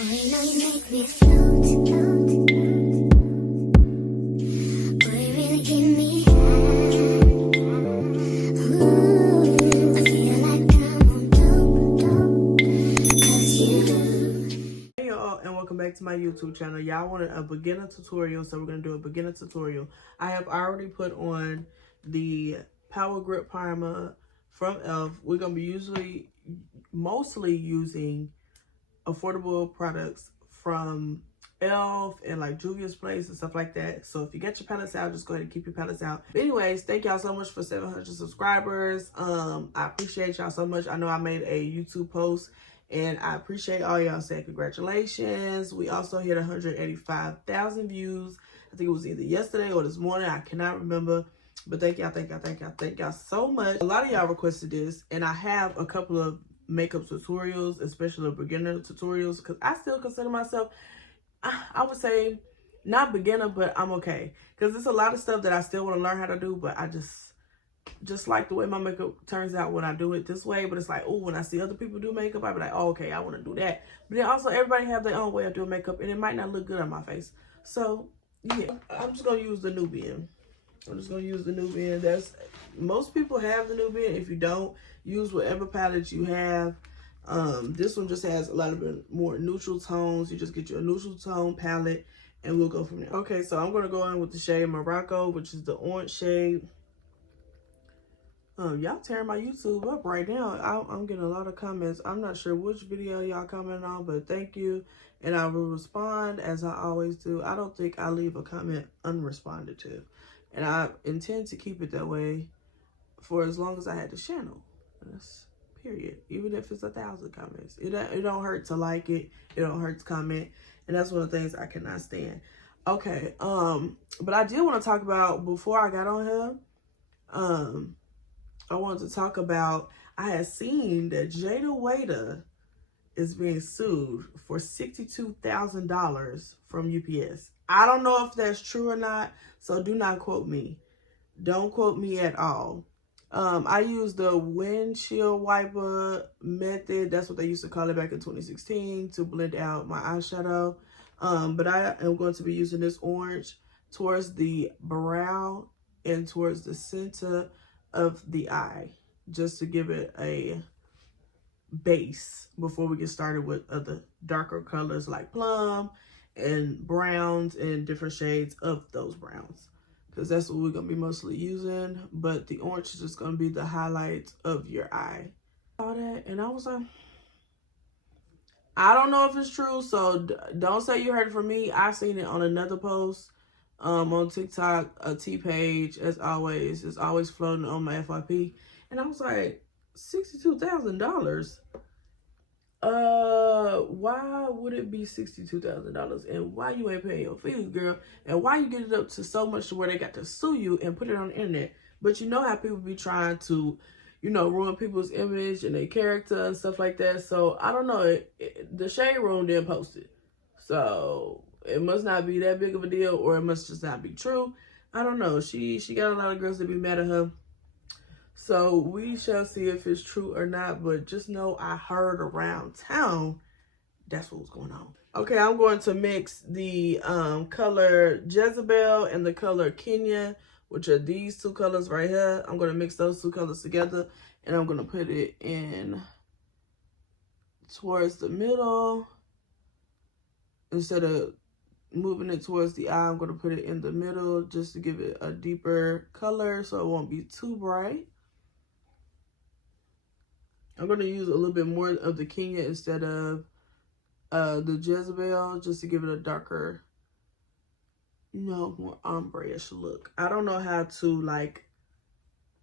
you know you make me float, float. Boy, you really give me high. Ooh, I feel like I'm on dope, 'cause you. Hey y'all, and welcome back to my YouTube channel. Y'all wanted a beginner tutorial, so we're going to do a beginner tutorial. I have already put on the Power Grip Primer from e.l.f. We're going to be mostly using affordable products from e.l.f. and like Juvia's Place and stuff like that. So if you get your palettes out, just go ahead and keep your palettes out. But anyways, thank y'all so much for 700 subscribers. I appreciate y'all so much. I know I made a YouTube post and I appreciate all y'all saying congratulations. We also hit 185,000 views. I think it was either yesterday or this morning. I cannot remember. But thank y'all so much. A lot of y'all requested this, and I have a couple of makeup tutorials, especially beginner tutorials, because I still consider myself, I would say, not beginner, but I'm okay. Because there's a lot of stuff that I still want to learn how to do, but I just like the way my makeup turns out when I do it this way. But it's like, oh, when I see other people do makeup, I be like, oh, okay, I want to do that. But then also everybody have their own way of doing makeup, and it might not look good on my face. So yeah, I'm just gonna use the Nubian. Most people have the Nubian. If you don't, use whatever palette you have. This one just has a lot of more neutral tones. You just get you a neutral tone palette and we'll go from there. Okay, so I'm going to go in with the shade Morocco, which is the orange shade. Y'all tearing my YouTube up right now. I'm getting a lot of comments. I'm not sure which video y'all commenting on, but thank you. And I will respond as I always do. I don't think I leave a comment unresponded to. And I intend to keep it that way for as long as I had the channel. That's period. Even if it's 1,000 comments. It don't hurt to like it. It don't hurt to comment. And that's one of the things I cannot stand. Okay. But I did want to talk about, before I got on here, I wanted to talk about, I had seen that Jada Waiter is being sued for $62,000 from UPS. I don't know if that's true or not, so do not quote me. Don't quote me at all. I used the windshield wiper method. That's what they used to call it back in 2016 to blend out my eyeshadow. But I am going to be using this orange towards the brow and towards the center of the eye, just to give it a base before we get started with other darker colors like plum and browns and different shades of those browns, because that's what we're going to be mostly using. But the orange is just going to be the highlight of your eye. All that, and I was like, I don't know if it's true, so don't say you heard it from me. I seen it on another post on TikTok, a T page, as always. It's always floating on my FYP, and I was like, $62,000. Why would it be $62,000? And why you ain't paying your fees, girl? And why you get it up to so much to where they got to sue you and put it on the internet? But you know how people be trying to, you know, ruin people's image and their character and stuff like that. So I don't know. The Shade Room didn't post it, so it must not be that big of a deal, or it must just not be true. I don't know. She got a lot of girls that be mad at her. So we shall see if it's true or not, but just know I heard around town that's what was going on. Okay, I'm going to mix the color Jezebel and the color Kenya, which are these two colors right here. I'm going to mix those two colors together, and I'm going to put it in towards the middle. Instead of moving it towards the eye, I'm going to put it in the middle just to give it a deeper color so it won't be too bright. I'm going to use a little bit more of the Kenya instead of the Jezebel, just to give it a darker, you know, more ombre-ish look. I don't know how to like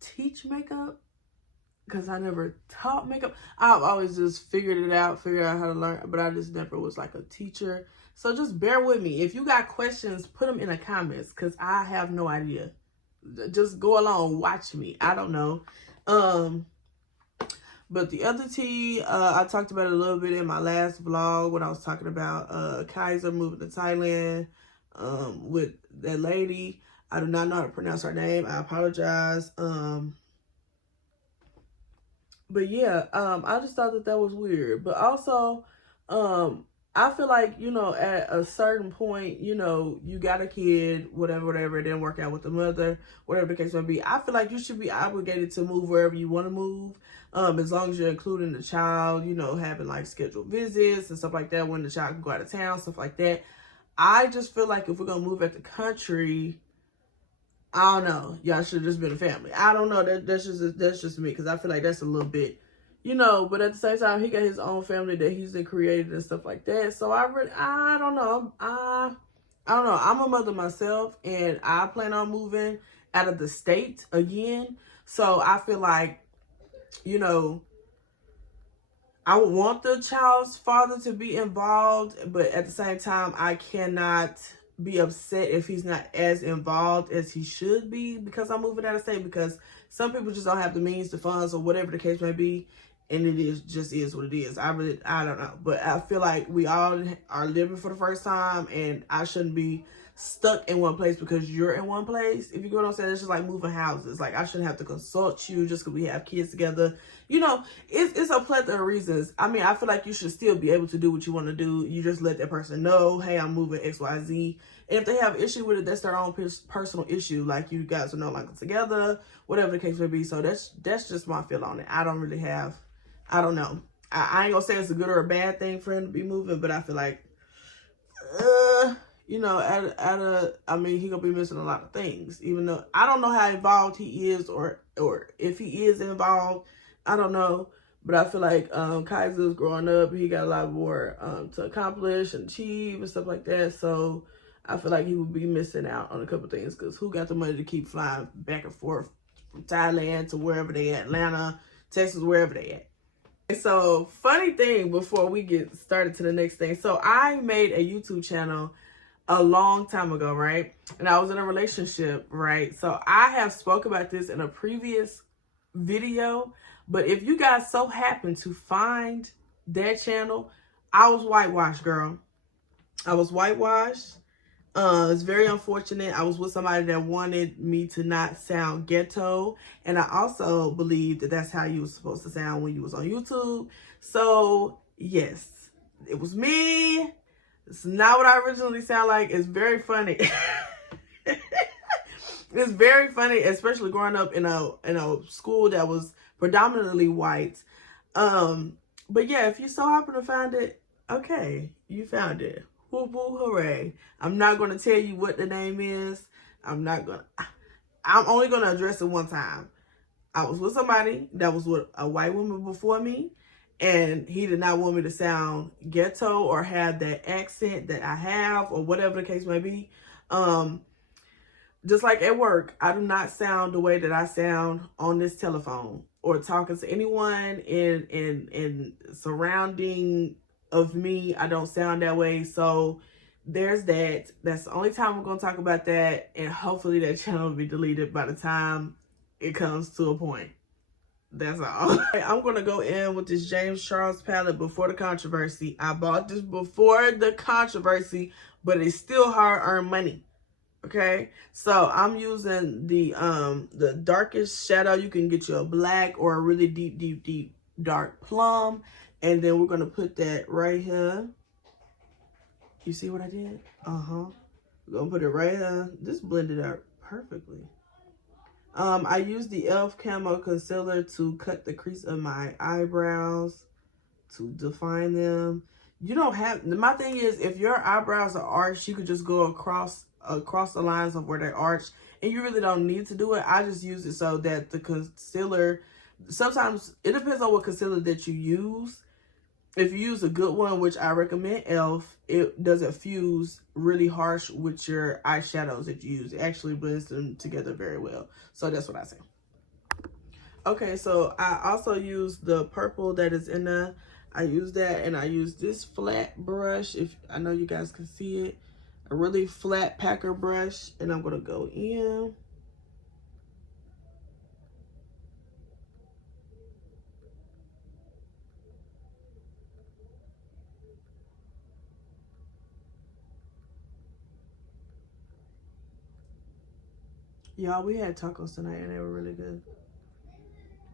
teach makeup because I never taught makeup. I've always just figured out how to learn, but I just never was like a teacher. So just bear with me. If you got questions, put them in the comments, because I have no idea. Just go along, watch me. I don't know. But the other tea, I talked about it a little bit in my last vlog when I was talking about Kaiser moving to Thailand with that lady. I do not know how to pronounce her name. I apologize. But yeah, I just thought that was weird. But also, I feel like, you know, at a certain point, you know, you got a kid, whatever, it didn't work out with the mother, whatever the case may be. I feel like you should be obligated to move wherever you want to move. As long as you're including the child, you know, having like scheduled visits and stuff like that when the child can go out of town, stuff like that. I just feel like if we're going to move at the country, I don't know. Y'all should have just been a family. I don't know. That's just me, because I feel like that's a little bit, you know. But at the same time, he got his own family that he's created and stuff like that. So I don't know. I don't know. I'm a mother myself, and I plan on moving out of the state again. So I feel like, you know, I would want the child's father to be involved, but at the same time, I cannot be upset if he's not as involved as he should be because I'm moving out of state, because some people just don't have the means, the funds, or whatever the case may be, and it just is what it is. I don't know, but I feel like we all are living for the first time, and I shouldn't be stuck in one place because you're in one place. If you get what I'm saying, it's just like moving houses. Like, I shouldn't have to consult you just because we have kids together. You know, it's a plethora of reasons. I mean, I feel like you should still be able to do what you want to do. You just let that person know, hey, I'm moving XYZ. And if they have an issue with it, that's their own personal issue. Like, you guys are no longer together, whatever the case may be. So that's just my feel on it. I don't really have, I don't know. I ain't gonna say it's a good or a bad thing for him to be moving, but I feel like, you know, I mean, he gonna be missing a lot of things. Even though I don't know how involved he is, or if he is involved, I don't know. But I feel like Kaiser's growing up, he got a lot more to accomplish and achieve and stuff like that. So I feel like he would be missing out on a couple things, because who got the money to keep flying back and forth from Thailand to wherever they at, Atlanta, Texas, wherever they at. So, funny thing before we get started to the next thing. So, I made a YouTube channel a long time ago, right? And I was in a relationship, right? So, I have spoke about this in a previous video. But if you guys so happen to find that channel, I was whitewashed, girl. I was whitewashed. It's very unfortunate. I was with somebody that wanted me to not sound ghetto. And I also believe that that's how you were supposed to sound when you was on YouTube. So, yes, it was me. It's not what I originally sound like. It's very funny. It's very funny, especially growing up in a school that was predominantly white. But yeah, if you so happen to find it, okay, you found it. Whoop, whoop, hooray. I'm not going to tell you what the name is. I'm only going to address it one time. I was with somebody that was with a white woman before me, and he did not want me to sound ghetto or have that accent that I have, or whatever the case may be. Just like at work, I do not sound the way that I sound on this telephone or talking to anyone in surrounding of me. I don't sound that way. So there's that. That's the only time we're going to talk about that. And hopefully that channel will be deleted by the time it comes to a point. That's all. I'm going to go in with this James Charles palette before the controversy. I bought this before the controversy, but it's still hard-earned money. Okay, so I'm using the darkest shadow. You can get you a black or a really deep dark plum, and then we're gonna put that right here. You see what I did? We're gonna put it right here. This blended out perfectly. I used the e.l.f. Camo Concealer to cut the crease of my eyebrows to define them. You don't have, my thing is, if your eyebrows are arched, you could just go across the lines of where they're arched, and you really don't need to do it. I just use it so that the concealer, sometimes it depends on what concealer that you use. If you use a good one, which I recommend e.l.f., it doesn't fuse really harsh with your eyeshadows that you use. It actually blends them together very well. So that's what I say. Okay, so I also use the purple that is in there. I use that, and I use this flat brush. If I know you guys can see it, a really flat packer brush, and I'm gonna go in. Y'all, we had tacos tonight, and they were really good.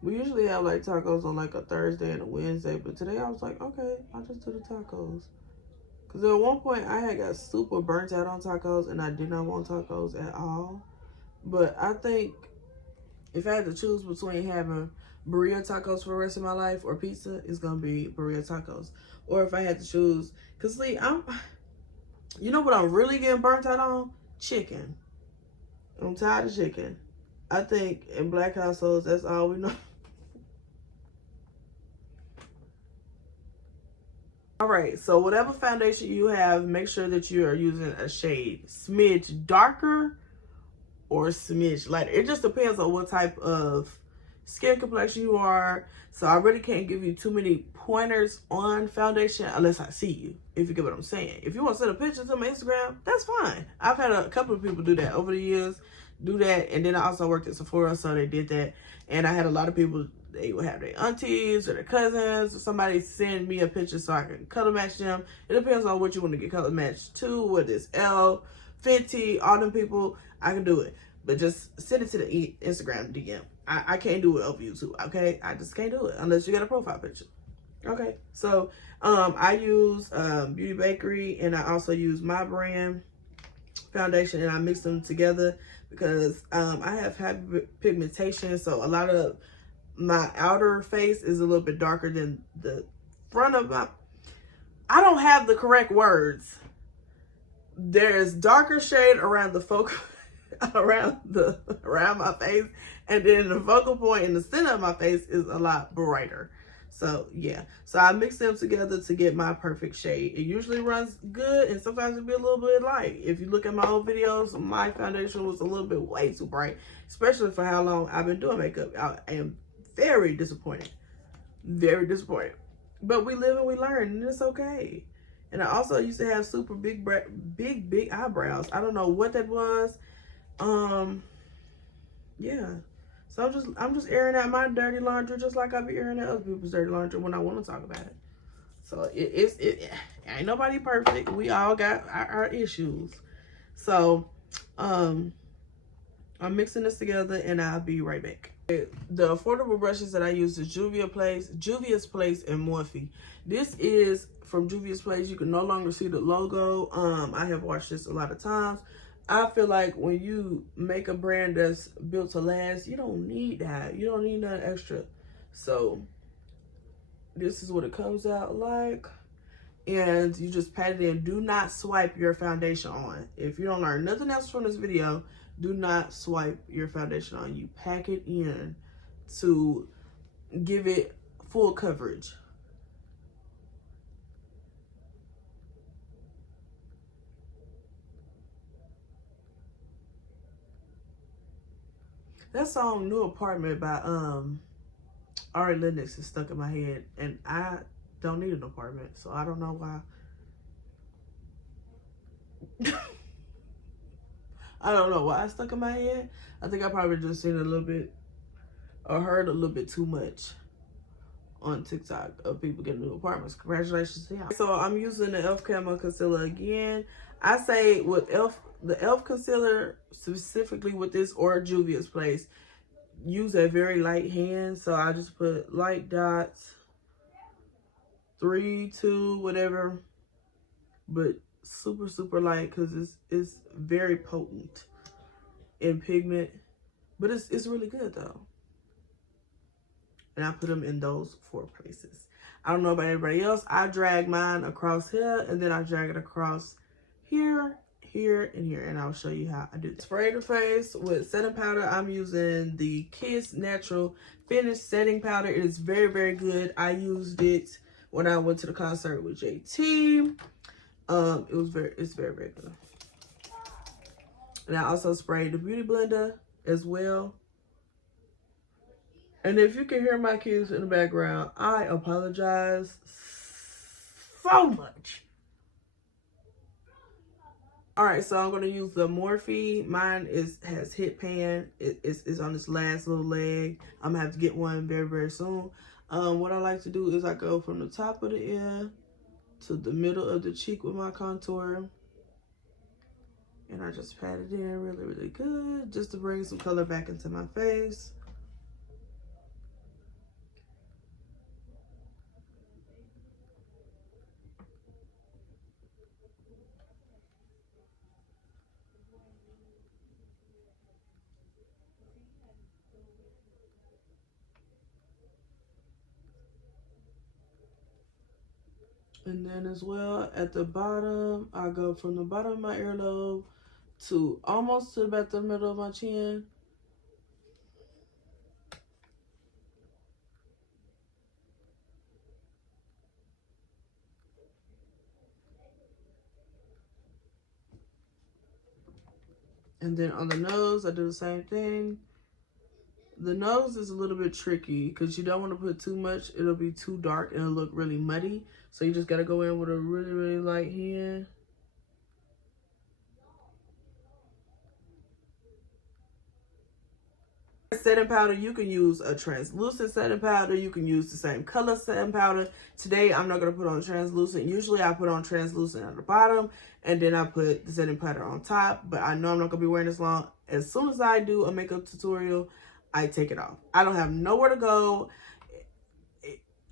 We usually have like tacos on like a Thursday and a Wednesday, but today I was like, okay, I'll just do the tacos. Because at one point, I had got super burnt out on tacos, and I did not want tacos at all. But I think if I had to choose between having burrito tacos for the rest of my life or pizza, it's going to be burrito tacos. Or if I had to choose, because see, you know what I'm really getting burnt out on? Chicken. I'm tired of chicken. I think in black households, that's all we know. All right, so whatever foundation you have, make sure that you are using a shade smidge darker or smidge lighter. It just depends on what type of skin complexion you are. So I really can't give you too many pointers on foundation unless I see you, if you get what I'm saying. If you want to send a picture to my Instagram, that's fine. I've had a couple of people do that over the years, do that. And then I also worked at Sephora, so they did that. And I had a lot of people, they would have their aunties or their cousins or somebody send me a picture so I can color match them. It depends on what you want to get color matched to, whether it's L, Fenty, all them people, I can do it. But just send it to the Instagram DM. I can't do it over YouTube, okay? I just can't do it unless you got a profile picture. Okay, so I use Beauty Bakery, and I also use my brand foundation, and I mix them together because I have pigmentation, so a lot of my outer face is a little bit darker than the front of my... I don't have the correct words. There's darker shade around the focal... around my face, and then the focal point in the center of my face is a lot brighter. So yeah, so I mix them together to get my perfect shade. It usually runs good, and sometimes it'll be a little bit light. If you look at my old videos, my foundation was a little bit way too bright, especially for how long I've been doing makeup. I am very disappointed, but we live and we learn, and it's okay. And I also used to have super big eyebrows. I don't know what that was. Yeah, so I'm just airing out my dirty laundry, just like I be airing out other people's dirty laundry when I want to talk about it. So it ain't nobody perfect. We all got our issues. So I'm mixing this together, and I'll be right back. The affordable brushes that I use is Juvia's Place and Morphe. This is from Juvia's Place. You can no longer see the logo. I have watched this a lot of times. I feel like when you make a brand that's built to last, you don't need that. You don't need nothing extra. So this is what it comes out like. And you just pat it in. Do not swipe your foundation on. If you don't learn nothing else from this video, do not swipe your foundation on. You pack it in to give it full coverage. That song New Apartment by Ari Lennox is stuck in my head, and I don't need an apartment, so I don't know why. I don't know why it's stuck in my head. I think I probably just seen a little bit or heard a little bit too much on TikTok of people getting new apartments. Congratulations to y'all. So I'm using the e.l.f. Camo Concealer again. I say with the e.l.f. Concealer, specifically with this or Juvia's Place, use a very light hand. So I just put light dots, 3, 2, whatever, but super light because it's very potent in pigment, but it's really good though. And I put them in those 4 places. I don't know about everybody else. I drag mine across here, and then I drag it across here, here, and here. And I'll show you how I do that. Spray the face with setting powder. I'm using the Kiss Natural Finish Setting Powder. It is very good. I used it when I went to the concert with JT. It's very good. And I also sprayed the Beauty Blender as well. And if you can hear my kids in the background, I apologize so much. All right, so I'm going to use the Morphe. Mine has hit pan. It's on this last little leg. I'm going to have to get one very soon. What I like to do is I go from the top of the ear to the middle of the cheek with my contour. And I just pat it in really good, just to bring some color back into my face. And then as well at the bottom, I go from the bottom of my earlobe to almost to about the middle of my chin. And then on the nose, I do the same thing. The nose is a little bit tricky because you don't want to put too much. It'll be too dark and it'll look really muddy. So you just got to go in with a really, really light hand. Setting powder, you can use a translucent setting powder. You can use the same color setting powder. Today, I'm not going to put on translucent. Usually, I put on translucent at the bottom, and then I put the setting powder on top. But I know I'm not going to be wearing this long. As soon as I do a makeup tutorial, I take it off. I don't have nowhere to go.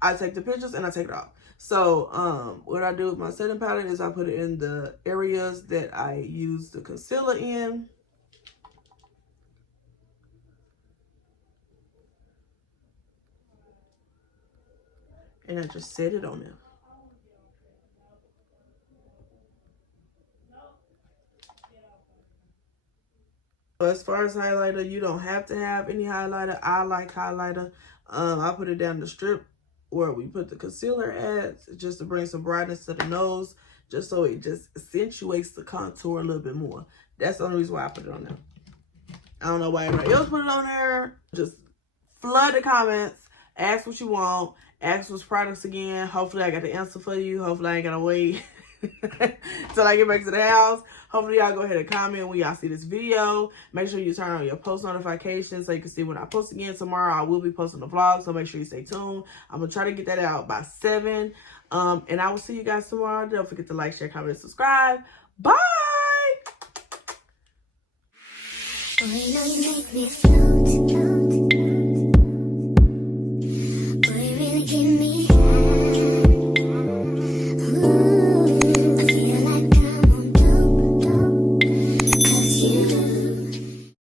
I take the pictures, and I take it off. So, what I do with my setting powder is I put it in the areas that I use the concealer in. And I just set it on there. So as far as highlighter, you don't have to have any highlighter. I like highlighter. I put it down the strip where we put the concealer at, just to bring some brightness to the nose, just so it just accentuates the contour a little bit more. That's the only reason why I put it on there. I don't know why everybody else put it on there. Just flood the comments. Ask what you want. Ask what's products again. Hopefully I got the answer for you. Hopefully I ain't gotta wait till I get back to the house. Hopefully y'all go ahead and comment when y'all see this video. Make sure you turn on your post notifications so you can see when I post again tomorrow. I will be posting the vlog, so make sure you stay tuned. I'm gonna try to get that out by 7. And I will see you guys tomorrow. Don't forget to like, share, comment, and subscribe. Bye! Boy, you know you make me float.